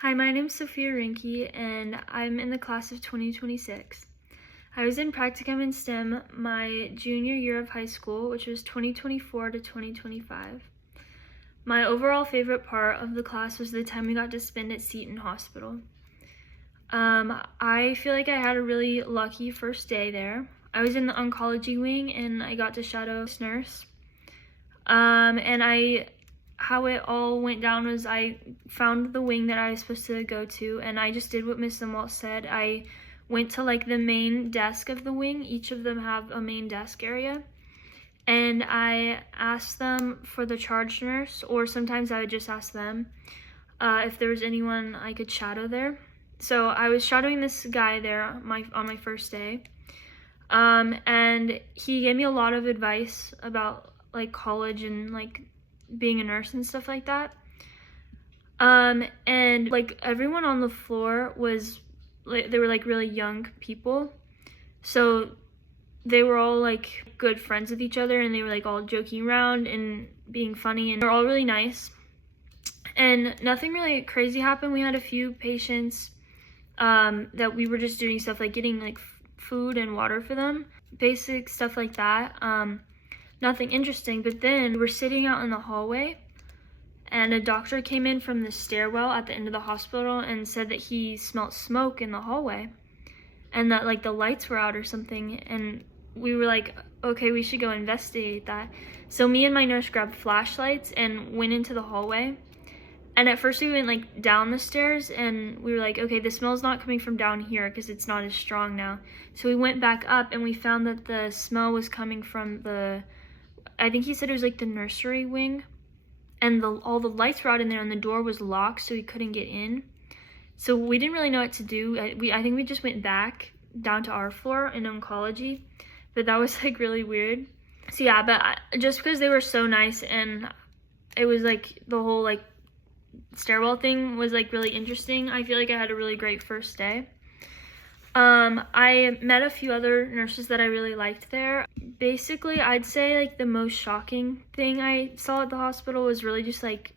Hi, my name's Sophia Renke, and I'm in the class of 2026. I was in practicum in STEM my junior year of high school, which was 2024 to 2025. My overall favorite part of the class was the time we got to spend at Seton Hospital. I feel like I had a really lucky first day there. I was in the oncology wing, and I got to shadow this nurse. How it all went down was I found the wing that I was supposed to go to, and I just did what Miss Zumwalt said. I went to like the main desk of the wing. Each of them have a main desk area, and I asked them for the charge nurse, or sometimes I would just ask them if there was anyone I could shadow there. So I was shadowing this guy there on my first day, and he gave me a lot of advice about like college and like being a nurse and stuff like that. And like everyone on the floor was like, they were like really young people, so they were all like good friends with each other, and they were like all joking around and being funny, and they're all really nice, and nothing really crazy happened. We had a few patients that we were just doing stuff like getting like food and water for them, basic stuff like that. Nothing interesting. But then we were sitting out in the hallway, and a doctor came in from the stairwell at the end of the hospital and said that he smelled smoke in the hallway, and that like the lights were out or something. And we were like, okay, we should go investigate that. So me and my nurse grabbed flashlights and went into the hallway. And at first we went like down the stairs, and we were like, okay, the smell's not coming from down here because it's not as strong now. So we went back up, and we found that the smell was coming from I think he said it was like the nursery wing, and all the lights were out in there, and the door was locked, so we couldn't get in. So we didn't really know what to do. I think we just went back down to our floor in oncology, but that was like really weird. So yeah, but just because they were so nice, and it was like the whole like stairwell thing was like really interesting, I feel like I had a really great first day. I met a few other nurses that I really liked there. Basically, I'd say like the most shocking thing I saw at the hospital was really just like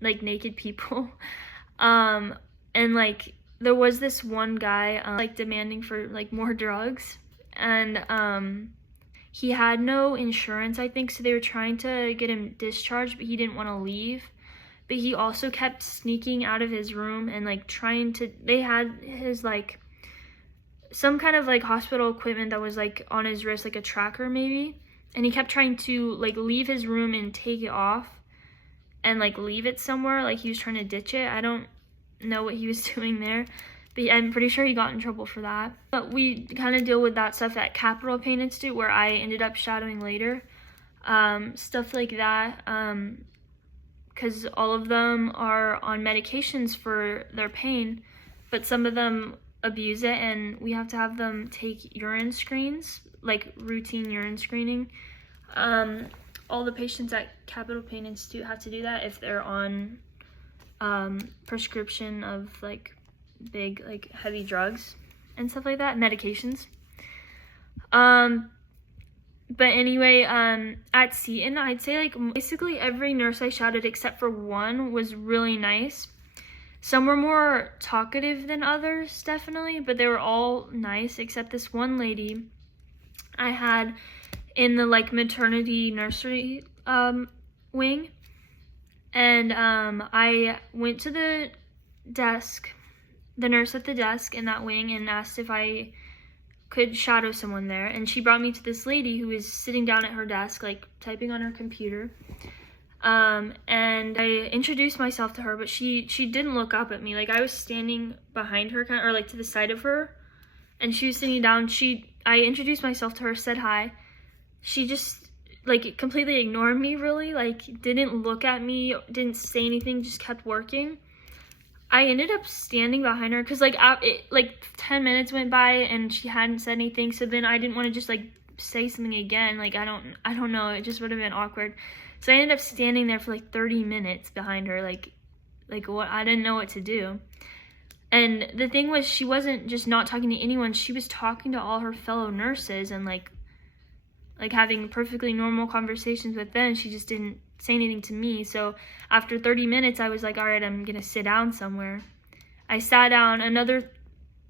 naked people. And like there was this one guy like demanding for like more drugs, and he had no insurance, I think, so they were trying to get him discharged, but he didn't want to leave. But he also kept sneaking out of his room and like they had his like some kind of like hospital equipment that was like on his wrist, like a tracker maybe, and he kept trying to like leave his room and take it off and like leave it somewhere, like he was trying to ditch it. I don't know what he was doing there, but I'm pretty sure he got in trouble for that. But we kind of deal with that stuff at Capital Pain Institute, where I ended up shadowing later, stuff like that, because all of them are on medications for their pain, but some of them abuse it, and we have to have them take urine screens, like routine urine screening. All the patients at Capital Pain Institute have to do that if they're on prescription of like big like heavy drugs and stuff like that, medications. But anyway, at Seton, I'd say like basically every nurse I shadowed except for one was really nice. Some were more talkative than others, definitely, but they were all nice, except this one lady I had in the like maternity nursery wing. And I went to the nurse at the desk in that wing, and asked if I could shadow someone there. And she brought me to this lady who was sitting down at her desk, like typing on her computer. And I introduced myself to her, but she didn't look up at me. Like I was standing behind her, or like to the side of her, and she was sitting down. I introduced myself to her, said hi. She just like completely ignored me, really, like didn't look at me, didn't say anything, just kept working. I ended up standing behind her because like 10 minutes went by and she hadn't said anything, so then I didn't want to just like say something again. Like I don't know, it just would have been awkward. So I ended up standing there for like 30 minutes behind her, like what, I didn't know what to do. And the thing was, she wasn't just not talking to anyone, she was talking to all her fellow nurses and like having perfectly normal conversations with them. She just didn't say anything to me. So after 30 minutes, I was like, all right, I'm gonna sit down somewhere. I sat down, another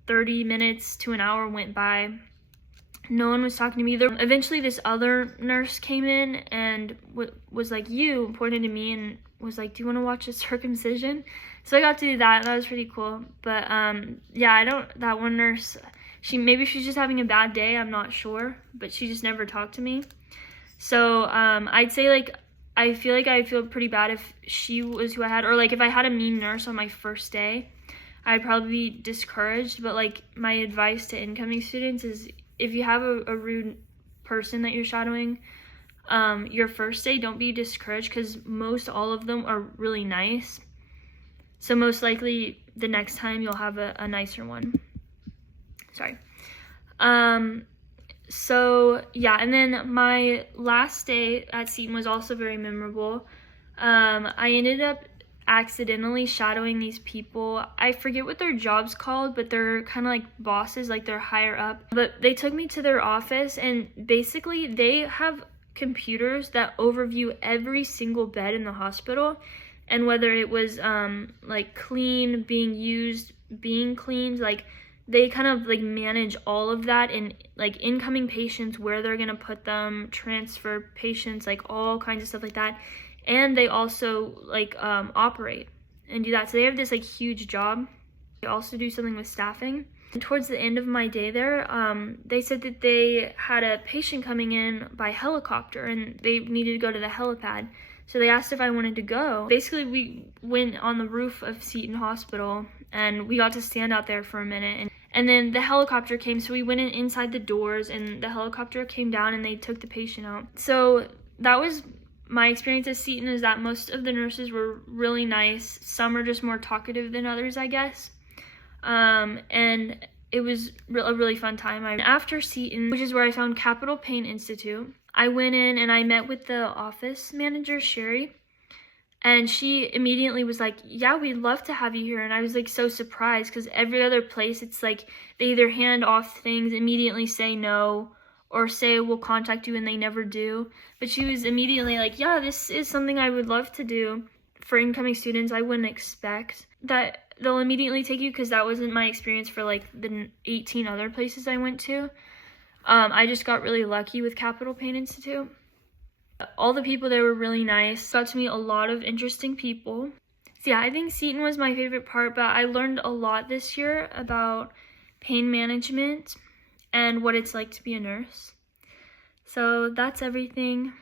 30 minutes to an hour went by. No one was talking to me. Eventually this other nurse came in and was like, pointed to me and was like, do you want to watch a circumcision? So I got to do that, and that was pretty cool. But yeah, that one nurse, maybe she's just having a bad day, I'm not sure, but she just never talked to me. So I'd say like, I feel pretty bad if she was who I had, or like if I had a mean nurse on my first day, I'd probably be discouraged. But like, my advice to incoming students is, if you have a rude person that you're shadowing your first day, don't be discouraged, because most all of them are really nice. So most likely the next time you'll have a nicer one. Sorry. So yeah, and then my last day at Seton was also very memorable. I ended up accidentally shadowing these people. I forget what their job's called, but they're kind of like bosses, like they're higher up. But they took me to their office, and basically they have computers that overview every single bed in the hospital, and whether it was like clean, being used, being cleaned, like they kind of like manage all of that, and like incoming patients, where they're gonna put them, transfer patients, like all kinds of stuff like that. And they also like operate and do that. So they have this like huge job. They also do something with staffing. And towards the end of my day there, they said that they had a patient coming in by helicopter and they needed to go to the helipad. So they asked if I wanted to go. Basically, we went on the roof of Seton Hospital and we got to stand out there for a minute. And then the helicopter came, so we went inside the doors, and the helicopter came down and they took the patient out. So that was my experience at Seton, is that most of the nurses were really nice. Some are just more talkative than others, I guess. And it was a really fun time. After Seton, which is where I found Capital Pain Institute, I went in and I met with the office manager, Sherry, and she immediately was like, yeah, we'd love to have you here. And I was like so surprised, because every other place, it's like they either hand off things, immediately say no, or say we'll contact you, and they never do. But she was immediately like, yeah, this is something I would love to do for incoming students. I wouldn't expect that they'll immediately take you, because that wasn't my experience for like the 18 other places I went to. I just got really lucky with Capital Pain Institute. All the people there were really nice. Got to meet a lot of interesting people. So yeah, I think Seton was my favorite part, but I learned a lot this year about pain management and what it's like to be a nurse. So that's everything.